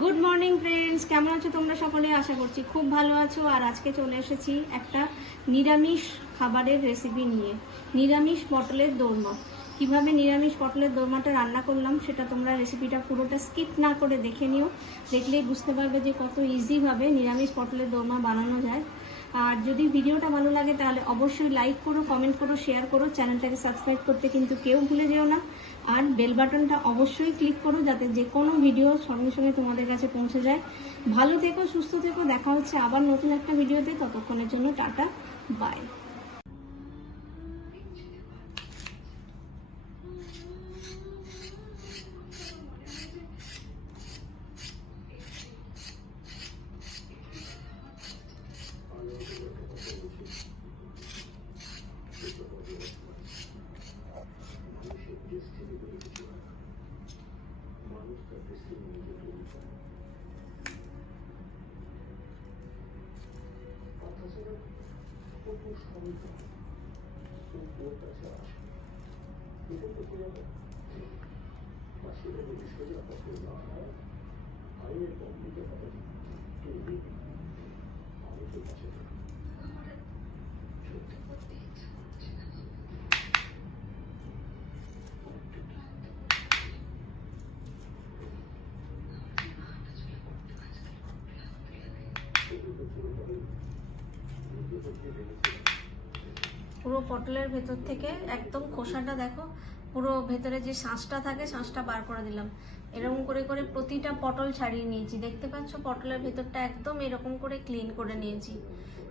Good morning friends, কেমন আছো তোমরা সকলে? আশা করছি খুব ভালো আছো। আর আজকে চলে এসেছি একটা নিরামিষ খাবারের রেসিপি নিয়ে। নিরামিষ পটলের দোরমা। কিভাবে নিরামিষ পটলের দোরমাটা রান্না করলাম সেটা তোমরা রেসিপিটা পুরোটা স্কিপ না করে দেখে নিও। দেখলেই বুঝতে পারবে যে কত ইজিভাবে নিরামিষ পটলের দোরমা বানানো যায়। আর যদি ভিডিওটা ভালো লাগে তাহলে অবশ্যই লাইক করো, কমেন্ট করো, শেয়ার করো। চ্যানেলটাকে সাবস্ক্রাইব করতে কিন্তু কেউ ভুলে যেও না। আর বেল বাটনটা অবশ্যই ক্লিক করো যাতে যে কোনো ভিডিও সঙ্গে সঙ্গে তোমাদের কাছে পৌঁছে যায়। ভালো থেকো, সুস্থ থেকো। দেখা হচ্ছে আবার নতুন একটা ভিডিওতে। ততক্ষণের জন্য টাটা, বাই। পুরো পটলের ভেতর থেকে একদম খোসাটা দেখো, পুরো ভেতরে যে শাঁসটা থাকে শাঁসটা বার করে দিলাম। এরকম করে করে প্রতিটা পটল ছাড়িয়ে নিয়েছি। দেখতে পাচ্ছ পটলের ভেতরটা একদম এরকম করে ক্লিন করে নিয়েছি।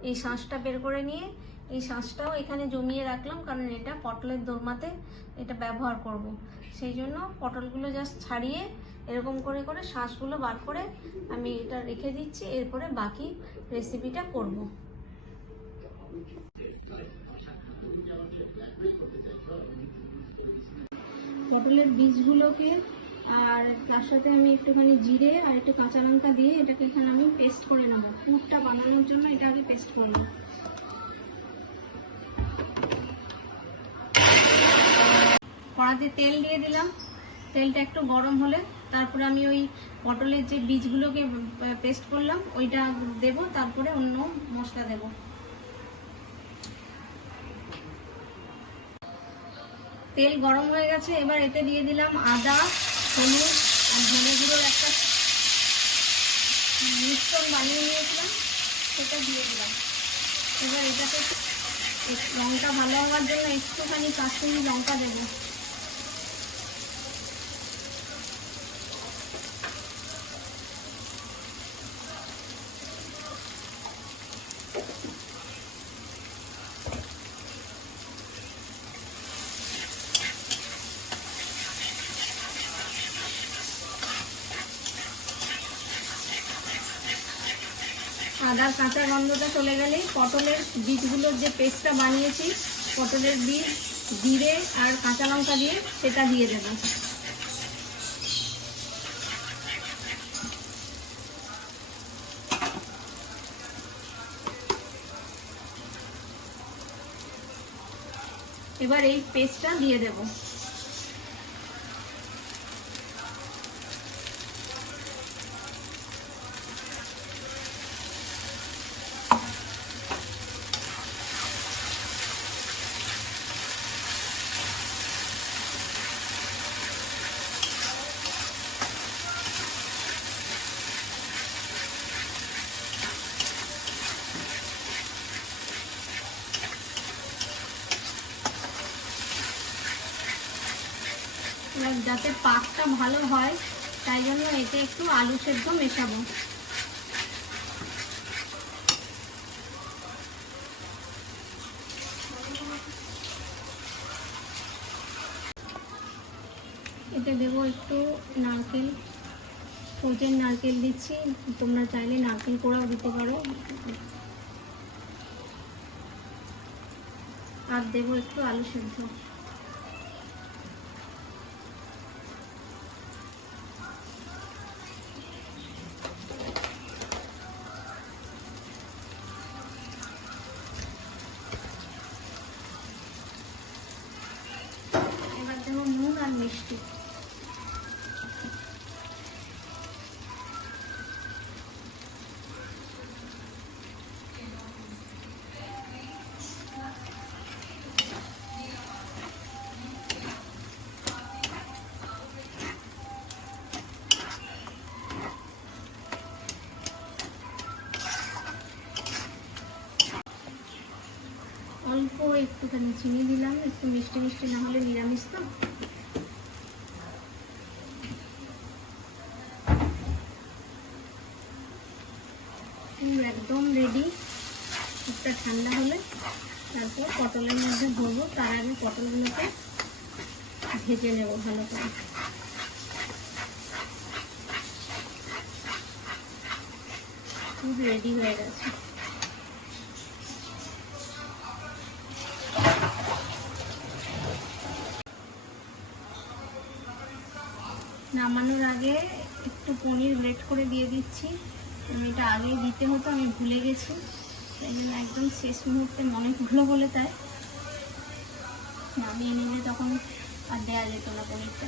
এই শাঁসটা বের করে নিয়ে এই শাঁসটাও এখানে জমিয়ে রাখলাম, কারণ এটা পটলের দোরমাতে এটা ব্যবহার করব। সেই জন্য পটলগুলো জাস্ট ছাড়িয়ে এরকম করে করে শাঁসগুলো বার করে আমি এটা রেখে দিচ্ছি। এরপরে বাকি রেসিপিটা করব। পটলের বীজগুলোকে আর তার সাথে আমি একটুখানি জিরে আর একটু কাঁচা লঙ্কা দিয়ে এটাকে এখানে আমি পেস্ট করে নেবো। পুরটা বানানোর জন্য এটা আমি পেস্ট করে নেব। কড়াতে তেল দিয়ে দিলাম। তেলটা একটু গরম হলে তারপরে আমি ওই পটলের যে বীজগুলোকে পেস্ট করলাম ওইটা দেব, তারপরে অন্য মশলা দেব। তেল গরম হয়ে গেছে, এবার এতে দিয়ে দিলাম আদা, হলুদ আর ধনে গুঁড়োর একটা মিশ্রণ বানিয়ে নিয়েছিলাম, সেটা দিয়ে দিলাম। এবার এটাতে রঙটা ভালো হওয়ার জন্য একটুখানি কাশ্মীরি লঙ্কা দেবো। আদার কাঁচা গন্ধটা চলে গেলেই পটলের বীজগুলোর যে পেস্টটা বানিয়েছি, পটলের বীজ, জিরে আর কাঁচা লঙ্কা দিয়ে সেটা দিয়ে দেব। এবার এই পেস্টটা দিয়ে দেব। যাতে পাকটা ভালো হয় তাই জন্য এতে একটু আলু সেদ্ধ মেশাবো। এতে দেবো একটু নারকেল, ফ্রোজেন নারকেল দিচ্ছি, তোমরা চাইলে নারকেল কোড়াও দিতে পারো। আর দেবো একটু আলু সেদ্ধ। মিষ্টি। এখানে চিনি দিলাম, একটু মিষ্টি মিষ্টি না হলে নিরামিষ তো। একদম রেডি। একটা ঠান্ডা হলে তারপর পটলের মধ্যে ভরবো। তার আগে পটলগুলোকে ভেজে নেব ভালো করে। খুব রেডি হয়ে গেছে। নামানোর আগে একটু পনির গ্রেট করে দিয়ে দিচ্ছি। এটা আগেই দিতে হতো, আমি ভুলে গেছি, তাই জন্য একদম শেষ মুহূর্তে মনে পড়লো বলে তাই নামিয়ে নিলে তখন আর দেওয়া যেত না পনিরটা।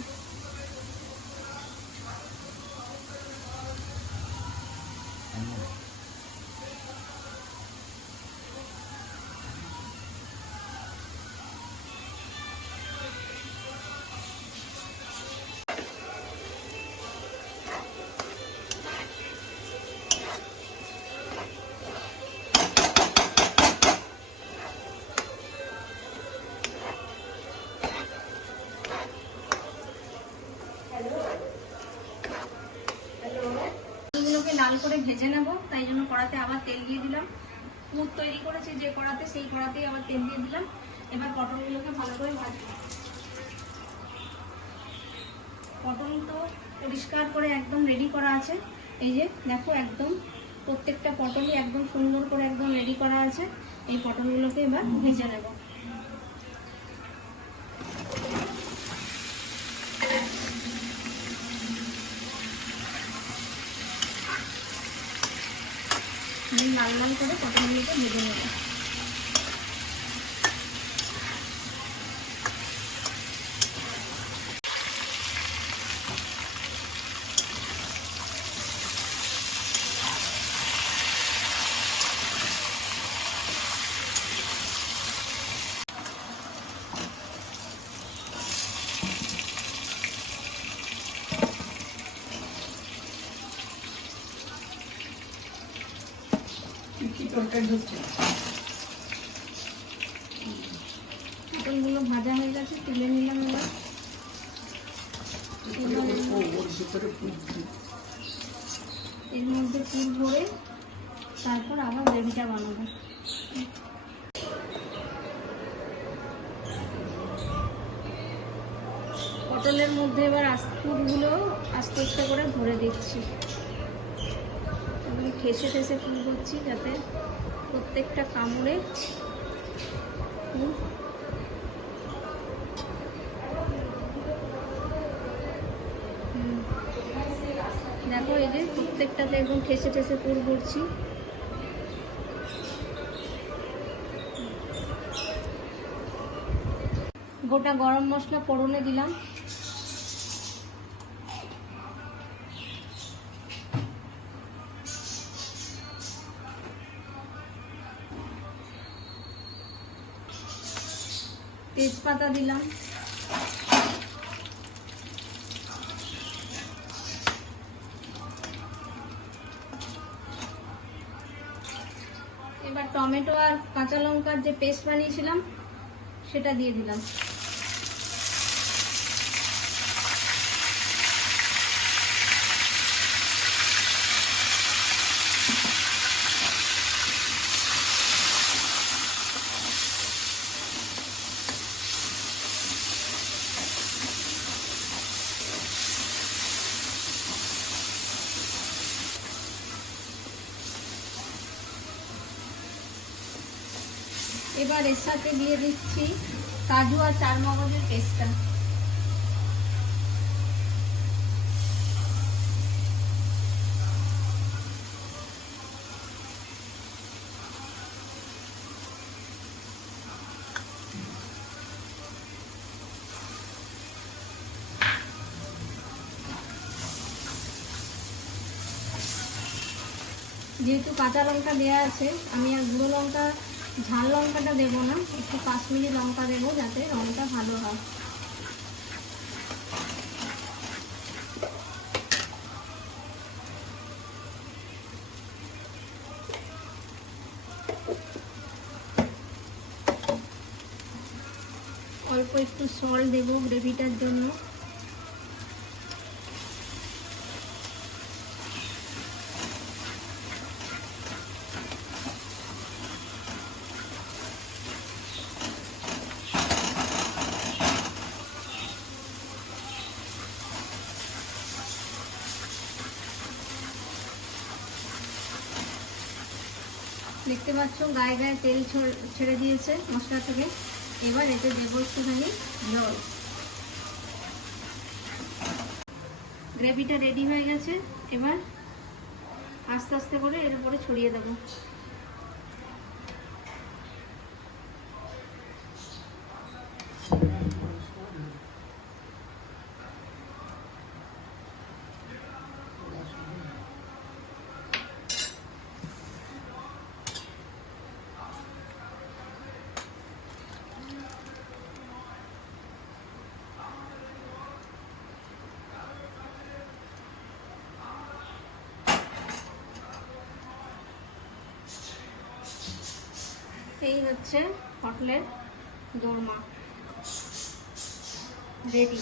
লাল করে ভেজে নেব, তাই জন্য কড়াতে আবার তেল দিয়ে দিলাম। পুর তৈরি করেছি যে কড়াতে, সেই কড়াতেই আবার তেল দিয়ে দিলাম। এবার পটলগুলোকে ভালো করে ভাজবো। পটল তো পরিষ্কার করে একদম রেডি করা আছে। এই যে দেখো, একদম প্রত্যেকটা পটলই একদম সুন্দর করে একদম রেডি করা আছে। এই পটলগুলোকে এবার ভেজে নেব। লাল লাল করে পটলগুলোকে ভেজে নেব। পটলগুলো ভাজা হয়ে গেছে, তুলে নিলাম। এর মধ্যে পুর ভরে তারপর আবার গ্রেভিটা বানাবো। পটলের মধ্যে এবার পুরগুলো আস্তে আস্তে করে ভরে দিচ্ছি। আমি ঠেসে ঠেসে পুর করছি যাতে প্রত্যেকটা কামড়ে দেখো, এই যে প্রত্যেকটাতে একদম ঠেসে ঠেসে পুর করছি। গোটা গরম মশলা ফোড়নে দিলাম। তেজপাতা দিলাম। এবার টমেটো আর কাঁচা লঙ্কার যে পেস্ট বানিয়েছিলাম সেটা দিয়ে দিলাম। এবার এর সাথে দিয়ে দিচ্ছি কাজু আর চারমগজের পেস্টটা। যেহেতু কাঁচা লঙ্কা দেওয়া আছে, আমি আর গুঁড়ো লঙ্কা ঝাল লঙ্কাটা দেবো না, একটু কাশ্মীরি লঙ্কা দেবো যাতে রঙটা ভালো হয়। অল্প একটু সল্ট দেবো গ্রেভিটার জন্য। দেখতে পাচ্ছ গায়ে গায়ে তেল ছেড়ে দিয়েছে মশলা থেকে। এবার এতে দেবো একটুখানি জল। গ্রেভিটা রেডি হয়ে গেছে। এবার আস্তে আস্তে করে এর উপরে ছড়িয়ে দেবো। এই হচ্ছে পটলের দোরমা রেডি।